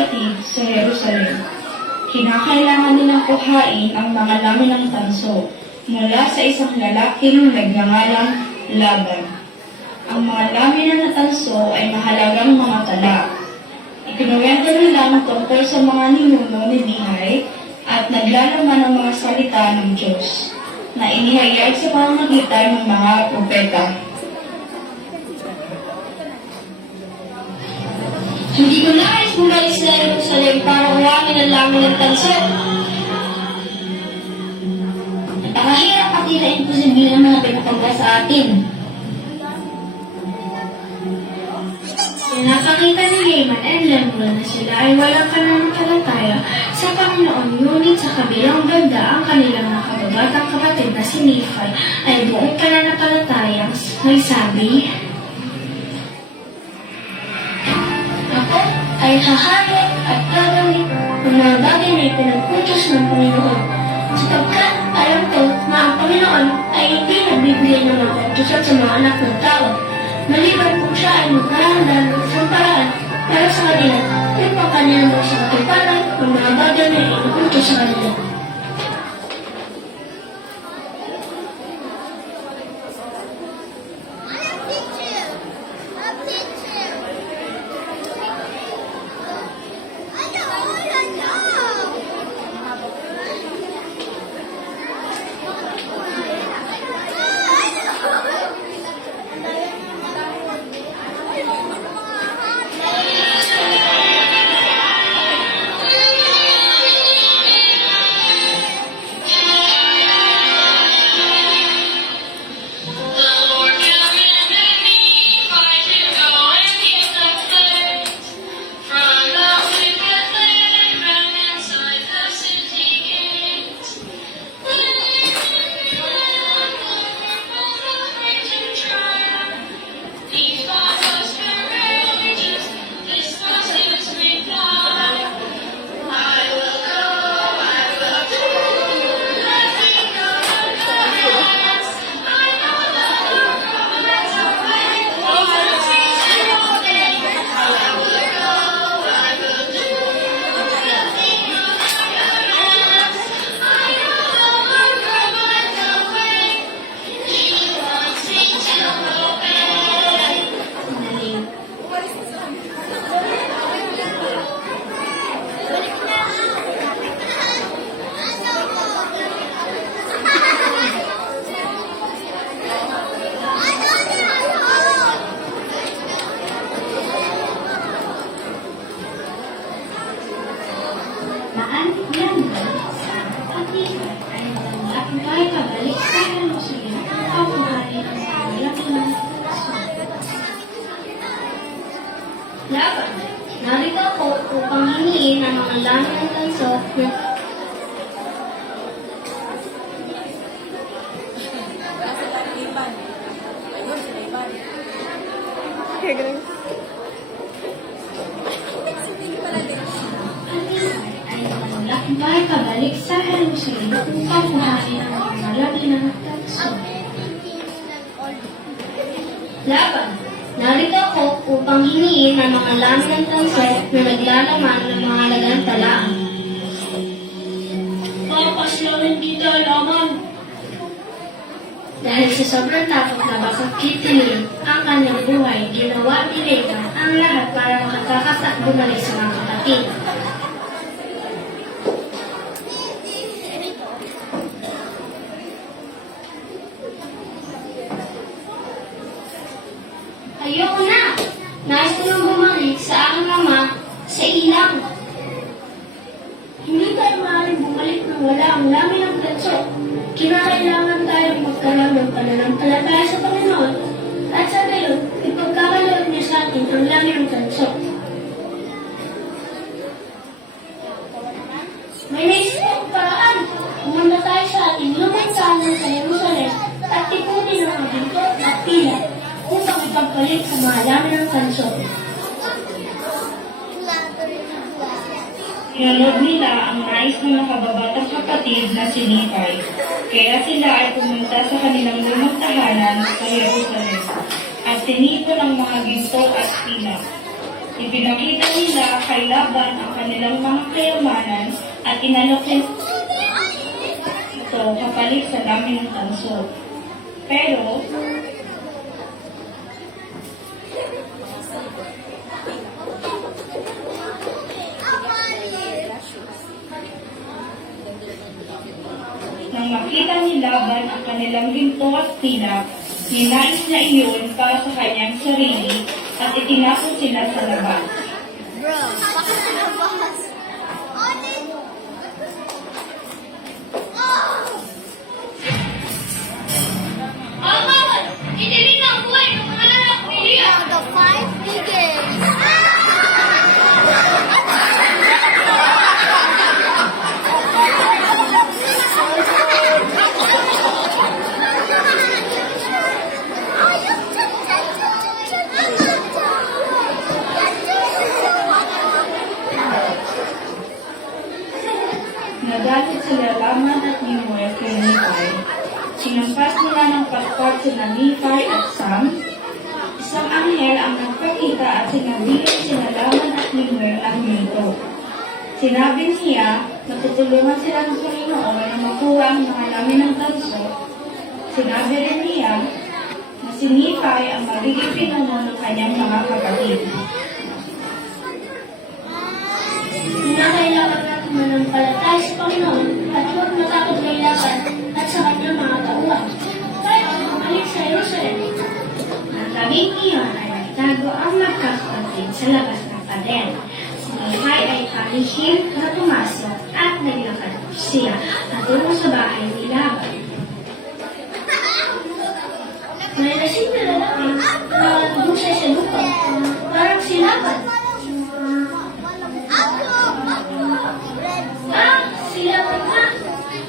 kapatid sa Jerusalem. Kinakailangan nilang kuhain ang mga lamin ng tanso mula sa isang lalaking nagngangalang Laban. Ang mga lamin ng tanso ay mahalagang mga tala. Ikinuwento nila tungkol sa mga ninuno ni Bihay at naglalaman ng mga salita ng Diyos na inihayag sa pamamagitan ng mga propeta. Hindi ko nais bumalik sa Jerusalem para uwamin ang lamin ng tanso. Napakahirap at tila imposible ang mga pinapagawa sa atin. Pinapakita ni Haman and Lemuel na sila ay walang pananampalataya sa Panginoon, ngunit sa kabilang banda ang kanilang nakababatang kapatid na si Nephi ay buong pananampalatayang nagsabi, "Ako ay hahayag at gagawin ng mga bagay na ipinagputos ng Panginoon, sapagkat alam ko na ang Panginoon ay hindi nagbibigay ng mga kautusan sa mga anak ng tao. Maliban kung siya ay maghahanda ng isang paraan para sa kanila, upang kanilang sa katipanan ng mga bagay na inuutos sa kanila." Laban, narito ako upang hiniin ang mga laman ng tanso na ay pabalik sa Jerusalem upang kuhanin ang mga laman ng tanso. Laban, narito ako upang hiniin ang mga laman ng tanso na naglalaman ng mga halagang talaan. Papaslawin kita, Laman! Dahil sa sobrang takot na baka kitilin ang kanyang buhay, ginawa ni Laban ang lahat para makatakas at bumalik sa mga kapatid. Ayoko na! Nais ko nang bumalik sa aking ama sa ilang. Hindi tayo maaaring bumalik nang wala ang lamin ng tanso. Kinakailangan tayong magkaroon ng pananampalataya sa Panginoon at sa gayon, ipagkakaloob niya sa atin ang lamin ng tanso. May naisip ang paraan. Pumunta tayo sa ating lumang tahanan sa Jerusalem at tipunin ang ginto at pila upang ipagpalit sa mga lamin ng tanso. Hinalog nila ang nais ng nakababatang kapatid na si Nephi, kaya sila ay pumunta sa kanilang lumang tahanan sa Jerusalem at tinipon ang mga ginto at pila. Ipinakita nila kay Laban ang kanilang mga kayamanan at inalok nila ito kapalit sa dami ng tanso. Pero, nang makita ni Laban ang kanilang ginto at pilak, ninais niya iyon para sa kanyang sarili at itinapon sila sa labas. Bro, bakit nalabas? The fight begins. Nagalit sila Laman at Nemuel kay Nephi. Sinampas nila ng patpat sina Nephi at Sam. Isang anghel ang nagpakita at sinabihan sina Laman at Nemuel ang ganito. Sinabi niya, matutulungan sila ng Panginoon na makuha ang mga lamin ng tanso. Sinabi rin niya na si Nephi ang magiging pinuno ng kanyang mga kapatid. Kinakailangan natin manampalataya sa Panginoon at huwag matakot kay Laban at sa kanyang mga tauhan. Tayo ang bumalik sa Jerusalem. Ang gabing iyon ay nagtago ang magkakapatid sa labas ng pader. Si Nephi ay kalihim na pumasok at naglakad siya patungo sa bahay ni Laban. May lasing na lalaki na busay sa lupa. Parang si Laban. Si Laban nga.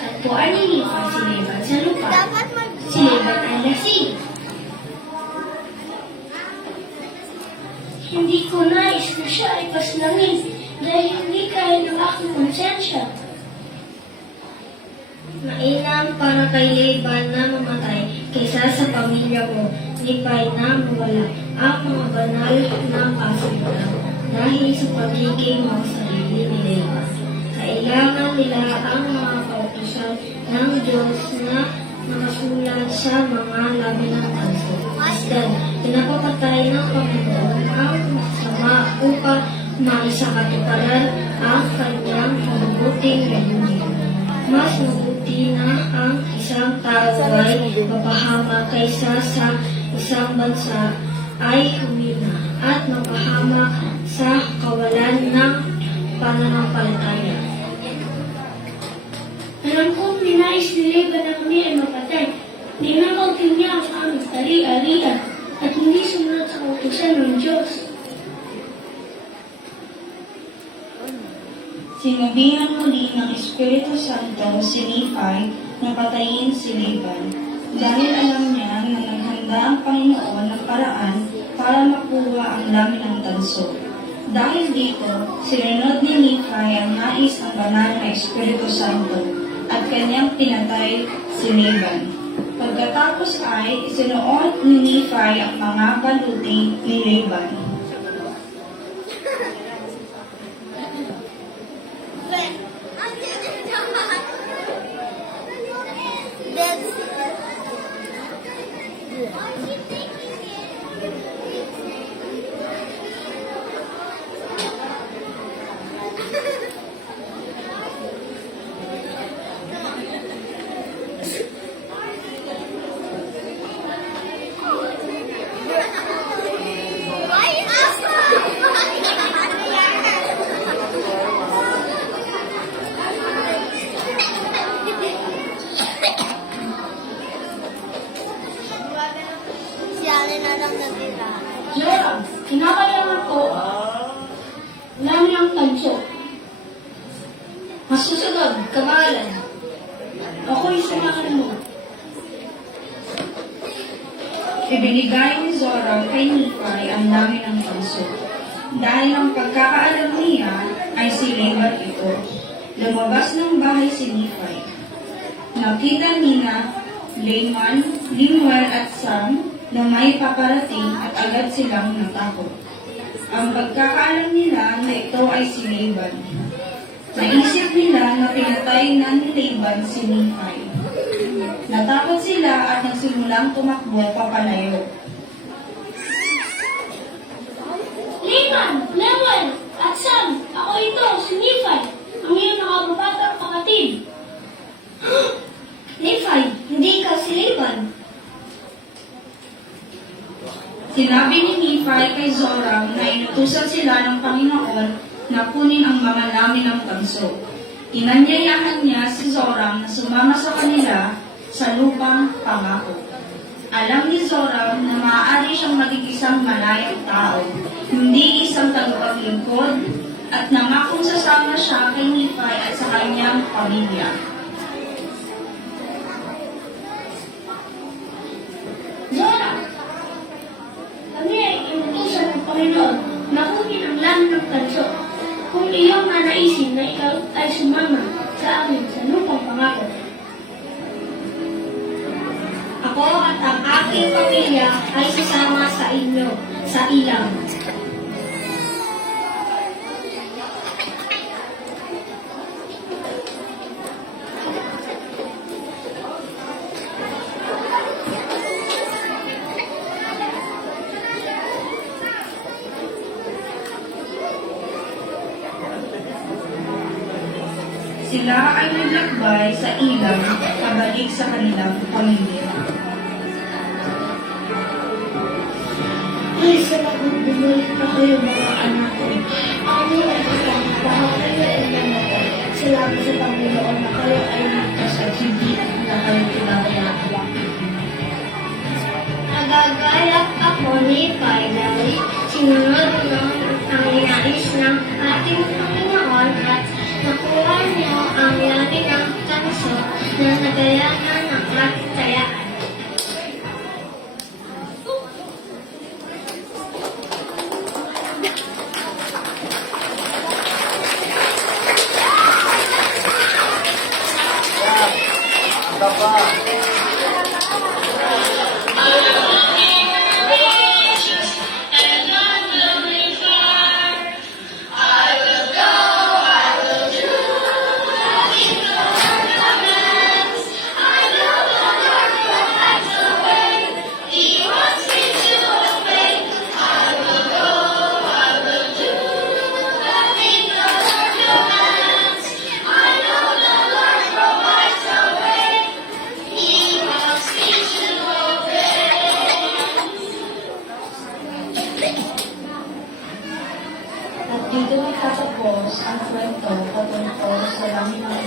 Tagpuan ni Nephi si Laban sa lupa. Dapat Si Laban ay lasing. Hindi ko nais na siya ay paslangin dahil hindi kaya ng aking konsensya. Mainam para kay Laban na mamatay kaysa sa pamilya mo, Nephi na mawala ang mga banal na kasunod dahil sa pagiging mga sarili ni Laban. Kailangan nila ang mga kautusan ng Diyos na nakasulat sa mga labi ng tanso. Then, pinapapatay ng Panginoon ang masama upang maisakatuparan ang kanyang mabuting galunin. Mas mabuti na ang isang tao ay mapahama kaysa sa isang bansa ay humina at mapahama sa kawalan ng pananampalataya. Alam kong ninais ni Laban na kami ay mapatay. Ninakaw din niya ang aming ari-arian at hindi sumunod sa kautusan ng Diyos. Sinabihan muli ng Espiritu Santo si Nephi na patayin si Laban dahil alam niya na naghanda ang Panginoon ng paraan para makuha ang lamin ng tanso. Dahil dito, sinunod ni Nephi ang nais ng banal na Espiritu Santo at kanyang pinatay si Laban. Pagkatapos ay isinuot ni Nephi ang mga baluti ni Laban. Si Allen na lang natira. Joram, kinakailangan ko namin ang tanso. Masusunod, kamalan. Ako'y samahan mo. Ibinigay ni Zoram kay Nephi ang lamin ng tanso. Dahil ang pagkakaalam niya ay si Laban ito. Lumabas ng bahay si Nephi. Nakita niya Laman, Nemuel at Sam na may paparating at agad silang natakot. Ang pagkakaalam nila na ito ay si Laban. Naisip nila na pinatay na ni Laban si Nephi. Natakot sila at nagsimulang tumakbo papalayo. Laban, Lewel, at Sam, ako ito, si Nephi, ang iyong nakababatang kapatid. Nephi, hindi ikaw si Laban. Sinabi ni Nephi kay Zoram na inutusan sila ng Panginoon na kunin ang mga lamin ng tanso. Inanyayahan niya si Zoram na sumama sa kanila sa lupang pangako. Alam ni Zoram na maaari siyang maging isang malayang tao, hindi isang tagapaglingkod, at nangakong sasama siya kay Nephi at sa kanyang pamilya. Zora, kami ay inutusan ng Panginoon na kunin ang lamin ng tanso. Kung iyong nanaisin na ikaw ay sumama sa amin sa lupang pangako. Ako at ang aking pamilya ay sasama sa inyo, sa ilang. Sila ay naglakbay sa ilang pabalik sa kanilang pamilya. Ay, salamat bumalik na kayo mga anak ko. Ako ay isang baka kayo ay namatay. Salamat sa Panginoon na kayo ay ligtas at hindi na kayo pinabayaan. Nagagalak ako ni Pai dahil sinunod ng nangyayais ng ating Panginoon at nakuha niyo ang labi ng tanso na nagayanan ng ating tayaan. At dito magtatapos ang kwento patungkol sa lamin ng